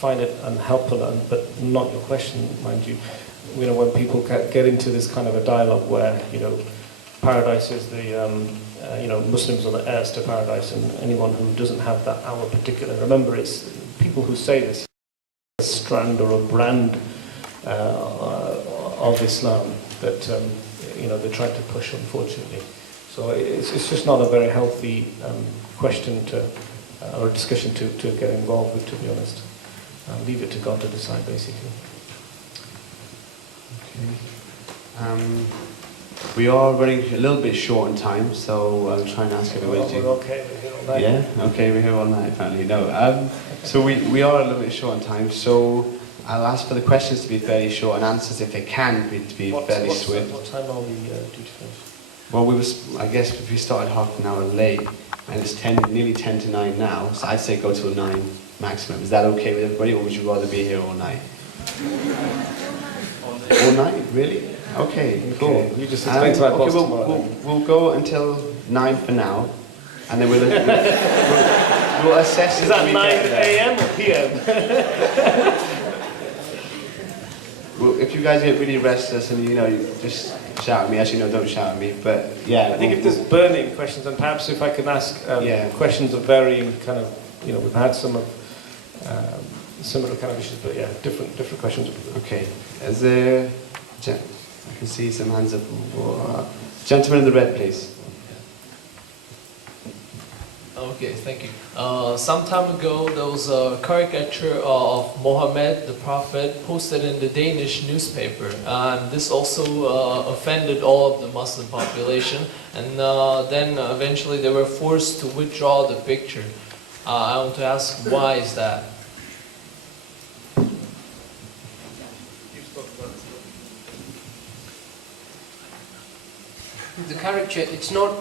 find it unhelpful, but not your question, mind you. You know, when people get into this kind of a dialogue where, you know, paradise is the, you know, Muslims are the heirs to paradise, and anyone who doesn't have that, our particular, remember, it's people who say this, a strand or a brand of Islam that, you know, they're trying to push, unfortunately. So it's just not a very healthy question to, or discussion to get involved with, to be honest. Leave it to God to decide, basically. Okay. We are running a little bit short on time, so I'll try and ask everybody to... We're okay, we're here all night. Yeah? Okay, we're here all night, apparently. No. So we are a little bit short on time, so I'll ask for the questions to be fairly short and answers, if they can, to be fairly swift. What time are we due to finish? Well, I guess if we started half an hour late, and it's nearly 10 to 9 now, so I'd say go till 9 maximum. Is that okay with everybody, or would you rather be here all night? All night? Really? Okay, cool. You just explain to my boss tomorrow. We'll go until 9 for now, and then we'll assess. Is that 9 a.m. or p.m.? Well, if you guys get really restless and, you know, you just shout at me. Actually, no, don't shout at me. But yeah, I think if there's burning questions, and perhaps if I can ask questions of varying kind of, you know, we've had some of similar kind of issues, but yeah, different questions would be good. Okay. Is there? I can see some hands up. Gentleman in the red, please. Okay, thank you. Some time ago, there was a caricature of Mohammed, the Prophet, posted in the Danish newspaper. And this also offended all of the Muslim population. And then eventually they were forced to withdraw the picture. I want to ask, why is that? The caricature, it's not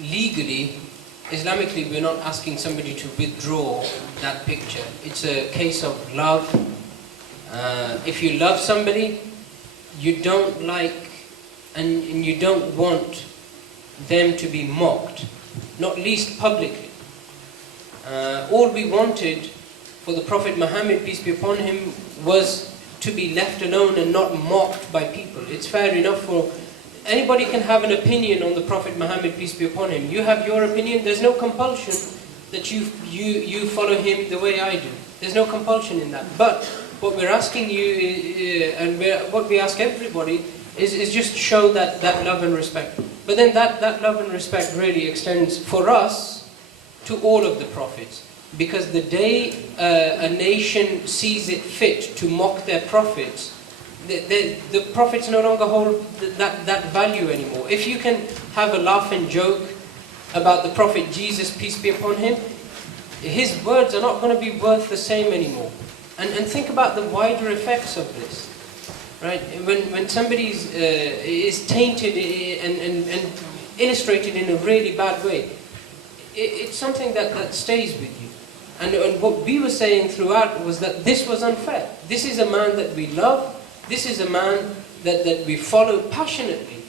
legally, Islamically, we're not asking somebody to withdraw that picture. It's a case of love. If you love somebody, you don't like and you don't want them to be mocked, not least publicly. All we wanted for the Prophet Muhammad, peace be upon him, was to be left alone and not mocked by people. It's fair enough for anybody can have an opinion on the Prophet Muhammad, peace be upon him. You have your opinion. There's no compulsion that you follow him the way I do. There's no compulsion in that. But what we're asking you, what we ask everybody, is just show that love and respect. But then that love and respect really extends for us to all of the prophets. Because the day a nation sees it fit to mock their prophets, the prophets no longer hold that value anymore. If you can have a laugh and joke about the Prophet Jesus, peace be upon him, his words are not going to be worth the same anymore. And think about the wider effects of this, right? When somebody is tainted and illustrated in a really bad way, it's something that stays with you. And what we were saying throughout was that this was unfair. This is a man that we love. This is a man that we follow passionately,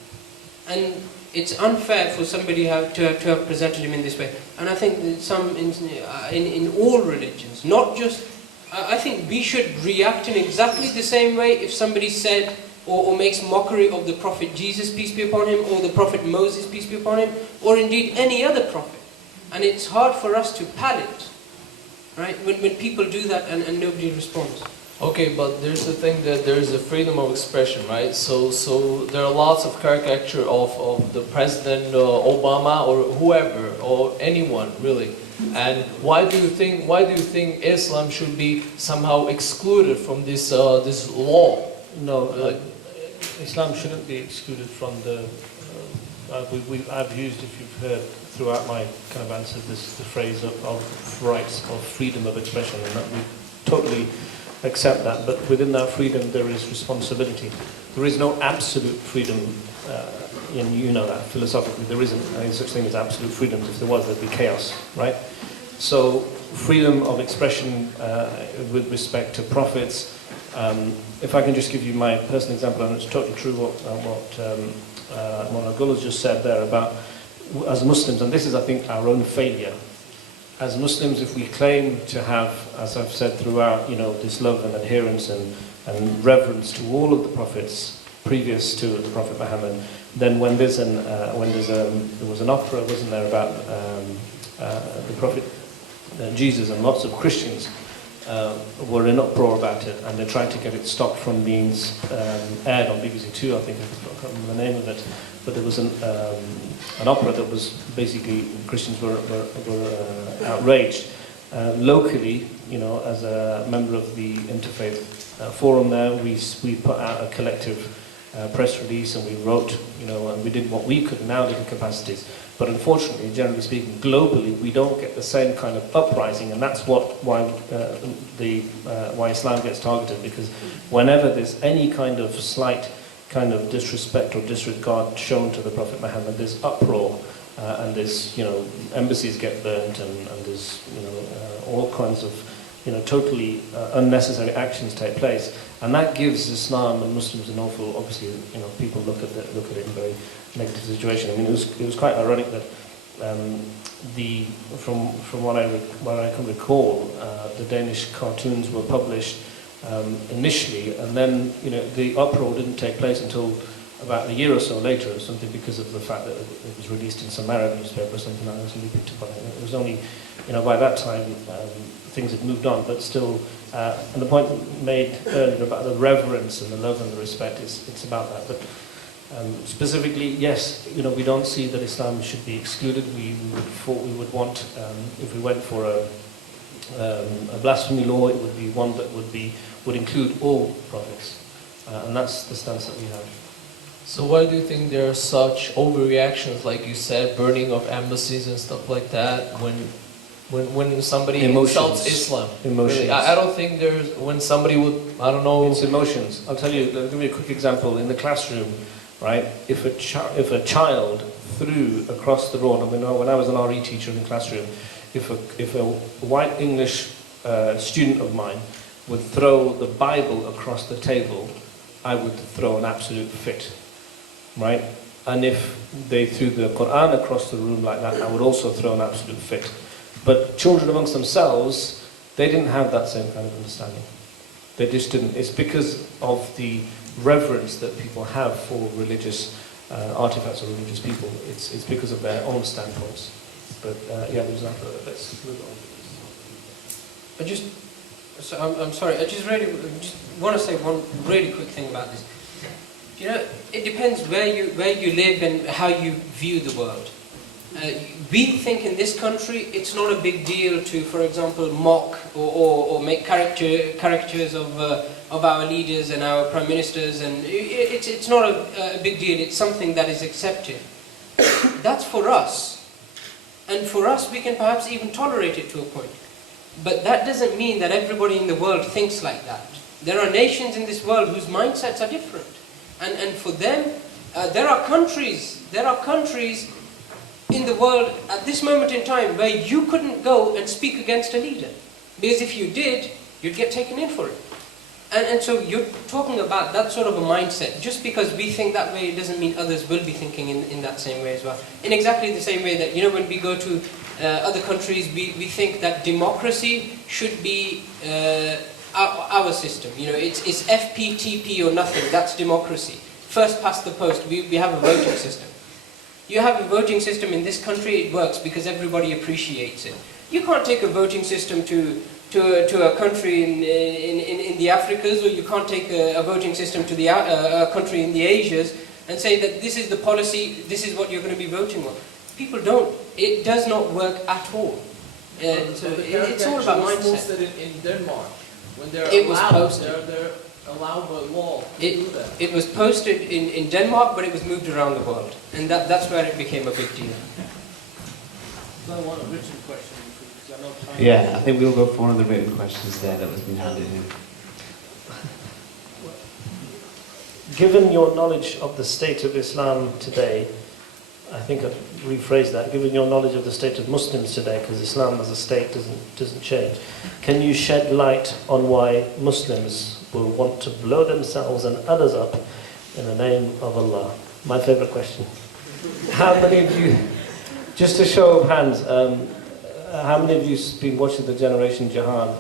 and it's unfair for somebody to have presented him in this way. And I think that in all religions, not just, I think we should react in exactly the same way if somebody said or makes mockery of the Prophet Jesus, peace be upon him, or the Prophet Moses, peace be upon him, or indeed any other prophet. And it's hard for us to pal it, right, when people do that and nobody responds. Okay, but there's the thing that there's a freedom of expression, right? So there are lots of caricature of the President Obama or whoever or anyone really. And why do you think Islam should be somehow excluded from this this law? No, Islam shouldn't be excluded from the. I've used, if you've heard throughout my kind of answers, the phrase of rights of freedom of expression, and that we totally accept that, but within that freedom there is responsibility. There is no absolute freedom, and you know that philosophically there isn't any such thing as absolute freedom. If there was, there'd be chaos, right? So freedom of expression with respect to prophets. If I can just give you my personal example, and it's totally true what Mona Gul has just said there about as Muslims, and this is, I think, our own failure as Muslims, if we claim to have, as I've said throughout, this love and adherence and reverence to all of the prophets previous to the Prophet Muhammad, then when there was an opera, wasn't there, about the Prophet Jesus, and lots of Christians were in uproar about it, and they tried to get it stopped from being aired on BBC Two, I think, I can't remember the name of it, but there was an opera that was basically, Christians were outraged. Locally, as a member of the Interfaith Forum there, we put out a collective press release, and we wrote, and we did what we could in our little capacities. But unfortunately, generally speaking, globally, we don't get the same kind of uprising, and that's why Islam gets targeted, because whenever there's any kind of slight kind of disrespect or disregard shown to the Prophet Muhammad, there's uproar, and there's, embassies get burnt, and there's, all kinds of, totally unnecessary actions take place, and that gives Islam and Muslims an awful, obviously, people look at it in a very negative situation. I mean, it was quite ironic that from what I can recall, the Danish cartoons were published initially, and then the uproar didn't take place until about a year or so later, or something, because of the fact that it was released in some Arab newspaper or something like that, and we picked up on it. It was only, by that time, things had moved on, but still, and the point made earlier about the reverence and the love and the respect, it's about that. But specifically, yes, we don't see that Islam should be excluded. We would want, if we went for a blasphemy law, it would be one that would include all prophets, and that's the stance that we have. So why do you think there are such overreactions, like you said, burning of embassies and stuff like that, when somebody insults Islam? Emotions. Really, I don't think there's, when somebody would, I don't know. It's emotions. I'll tell you, I'll give you a quick example. In the classroom, right, if a child threw across the road, I mean, when I was an RE teacher in the classroom, if a white English student of mine would throw the Bible across the table, I would throw an absolute fit. Right? And if they threw the Quran across the room like that, I would also throw an absolute fit. But children amongst themselves, they didn't have that same kind of understanding. They just didn't. It's because of the reverence that people have for religious artifacts or religious people. It's because of their own standpoints. But there's that. Let's move on. I'm sorry, I just want to say one really quick thing about this. It depends where you live and how you view the world. We think in this country it's not a big deal to, for example, mock or make caricatures of our leaders and our prime ministers, and it's not a big deal. It's something that is accepted. That's for us, and for us we can perhaps even tolerate it to a point. But that doesn't mean that everybody in the world thinks like that. There are nations in this world whose mindsets are different. And for them, there are countries in the world at this moment in time where you couldn't go and speak against a leader. Because if you did, you'd get taken in for it. And so you're talking about that sort of a mindset. Just because we think that way doesn't mean others will be thinking in that same way as well. In exactly the same way that, when we go to other countries, we think that democracy should be our system. It's FPTP or nothing. That's democracy. First past the post. We have a voting system. You have a voting system in this country. It works because everybody appreciates it. You can't take a voting system to a country in the Africas, or you can't take a voting system to a country in the Asias and say that this is the policy. This is what you're going to be voting on. People don't. It does not work at all. So it's all about mindset. Posted in Denmark. When they're allowed by law to do that. It was posted in Denmark, but it was moved around the world. And that's where it became a big deal. I want a written question, because I know time. Yeah, I think we'll go for one of the written questions there that was been handed in. Given your knowledge of the state of Islam today, I think I'd rephrase that, given your knowledge of the state of Muslims today, because Islam as a state doesn't change, can you shed light on why Muslims will want to blow themselves and others up in the name of Allah? My favourite question. How many of you, just a show of hands, how many of you have been watching the Generation Jihad?